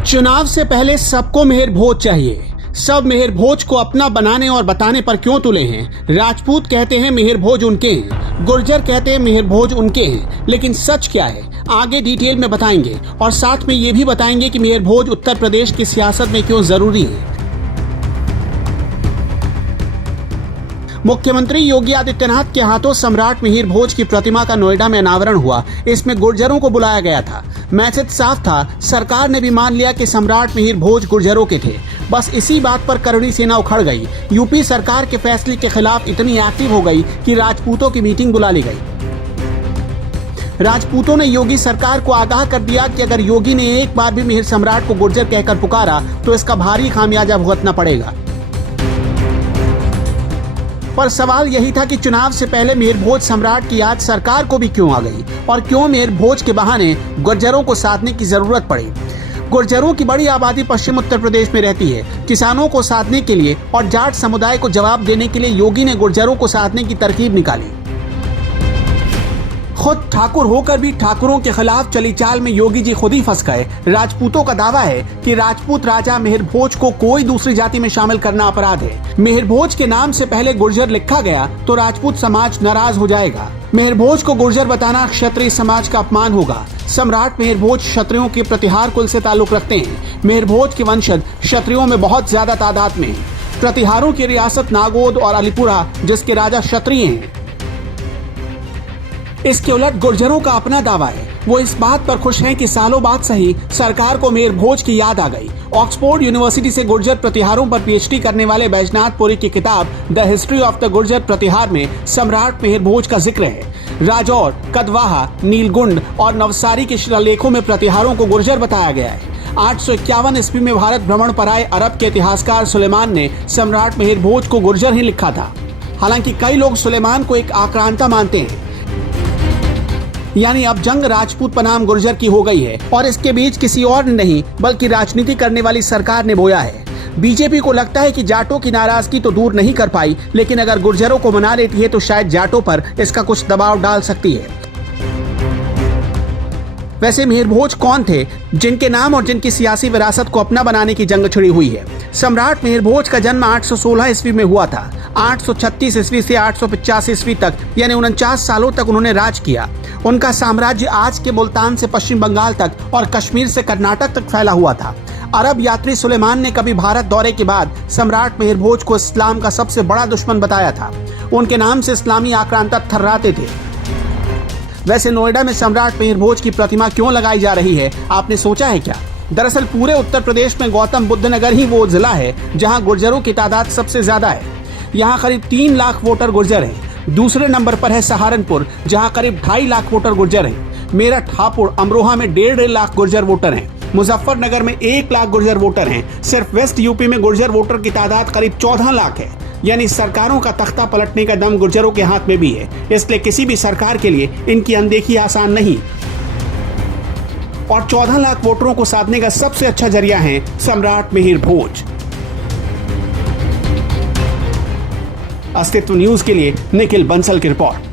चुनाव से पहले सबको मेहर भोज चाहिए। सब मेहर भोज को अपना बनाने और बताने पर क्यों तुले हैं? राजपूत कहते हैं मेहर भोज उनके हैं, गुर्जर कहते हैं मेहर भोज उनके हैं, लेकिन सच क्या है आगे डिटेल में बताएंगे और साथ में ये भी बताएंगे कि मेहर भोज उत्तर प्रदेश की सियासत में क्यों जरूरी है। मुख्यमंत्री योगी आदित्यनाथ के हाथों सम्राट मिहिर भोज की प्रतिमा का नोएडा में अनावरण हुआ। इसमें गुर्जरों को बुलाया गया था। मैसेज साफ था, सरकार ने भी मान लिया कि सम्राट मिहिर भोज गुर्जरों के थे। बस इसी बात पर करणी सेना उखड़ गई। यूपी सरकार के फैसले के खिलाफ इतनी एक्टिव हो गई कि राजपूतों की मीटिंग बुला ली गई। राजपूतों ने योगी सरकार को आगाह कर दिया कि अगर योगी ने एक बार भी मिहिर सम्राट को गुर्जर कहकर पुकारा तो इसका भारी खामियाजा भुगतना पड़ेगा। पर सवाल यही था कि चुनाव से पहले मेहर भोज सम्राट की याद सरकार को भी क्यों आ गई और क्यों मेहर भोज के बहाने गुर्जरों को साधने की जरूरत पड़ी। गुर्जरों की बड़ी आबादी पश्चिम उत्तर प्रदेश में रहती है। किसानों को साधने के लिए और जाट समुदाय को जवाब देने के लिए योगी ने गुर्जरों को साधने की तरकीब निकाली। खुद ठाकुर होकर भी ठाकुरों के खिलाफ चली चाल में योगी जी खुद ही फंस गए। राजपूतों का दावा है कि राजपूत राजा मेहर भोज को कोई दूसरी जाति में शामिल करना अपराध है। मेहर भोज के नाम से पहले गुर्जर लिखा गया तो राजपूत समाज नाराज हो जाएगा। मेहर भोज को गुर्जर बताना क्षत्रिय समाज का अपमान होगा। सम्राट मेहर भोज क्षत्रियों के प्रतिहार कुल से ताल्लुक रखते हैं। मेहर भोज के वंशज क्षत्रियों में बहुत ज्यादा तादाद में हैं। प्रतिहारों की रियासत नागौद और अलीपुरा जिसके राजा क्षत्रिय हैं। इसके उलट गुर्जरों का अपना दावा है। वो इस बात पर खुश हैं कि सालों बाद सही सरकार को मेहर भोज की याद आ गई। ऑक्सफोर्ड यूनिवर्सिटी से गुर्जर प्रतिहारों पर पीएचडी करने वाले बैजनाथ पुरी की किताब the history of the Gurjara Pratihara में सम्राट मेहर भोज का जिक्र है। राजौर, कदवाहा, नीलगुंड और नवसारी के शिलालेखों में प्रतिहारों को गुर्जर बताया गया है। 851 ईस्वी में भारत भ्रमण पर आए अरब के इतिहासकार सुलेमान ने सम्राट मेहर भोज को गुर्जर ही लिखा था। हालांकि कई लोग सुलेमान को एक आक्रांता मानते हैं, यानी अब जंग राजपूत बनाम गुर्जर की हो गई है और इसके बीच किसी और ने नहीं बल्कि राजनीति करने वाली सरकार ने बोया है। बीजेपी को लगता है कि जाटों की नाराजगी तो दूर नहीं कर पाई, लेकिन अगर गुर्जरों को मना लेती है तो शायद जाटों पर इसका कुछ दबाव डाल सकती है। वैसे मेहर भोज कौन थे जिनके नाम और जिनकी सियासी विरासत को अपना बनाने की जंग छिड़ी हुई है? सम्राट मेहर भोज का जन्म 816 ईस्वी में हुआ था। 836 ईस्वी से 885 ईस्वी तक यानी 49 सालों तक उन्होंने राज किया। उनका साम्राज्य आज के मुल्तान से पश्चिम बंगाल तक और कश्मीर से कर्नाटक तक फैला हुआ था। अरब यात्री सुलेमान ने कभी भारत दौरे के बाद सम्राट मेहर भोज को इस्लाम का सबसे बड़ा दुश्मन बताया था। उनके नाम से इस्लामी आक्रांता थर्राते थे। वैसे नोएडा में सम्राट मेहर भोज की प्रतिमा क्यों लगाई जा रही है, आपने सोचा है क्या? दरअसल पूरे उत्तर प्रदेश में गौतम बुद्ध नगर ही वो जिला है जहां गुर्जरों की तादाद सबसे ज्यादा है। यहाँ करीब 3 लाख वोटर गुर्जर हैं। दूसरे नंबर पर है सहारनपुर जहाँ करीब 2.5 लाख वोटर गुर्जर हैं। मेरठ, हापुड़, अमरोहा में 1.5 लाख गुर्जर वोटर हैं। मुजफ्फरनगर में 1 लाख गुर्जर वोटर हैं। सिर्फ वेस्ट यूपी में गुर्जर वोटर की तादाद करीब 14 लाख है। यानी सरकारों का तख्ता पलटने का दम गुर्जरों के हाथ में भी है। इसलिए किसी भी सरकार के लिए इनकी अनदेखी आसान नहीं। और 14 लाख वोटरों को साधने का सबसे अच्छा जरिया है सम्राट मिहिर भोज। अस्तित्व न्यूज के लिए निखिल बंसल की रिपोर्ट।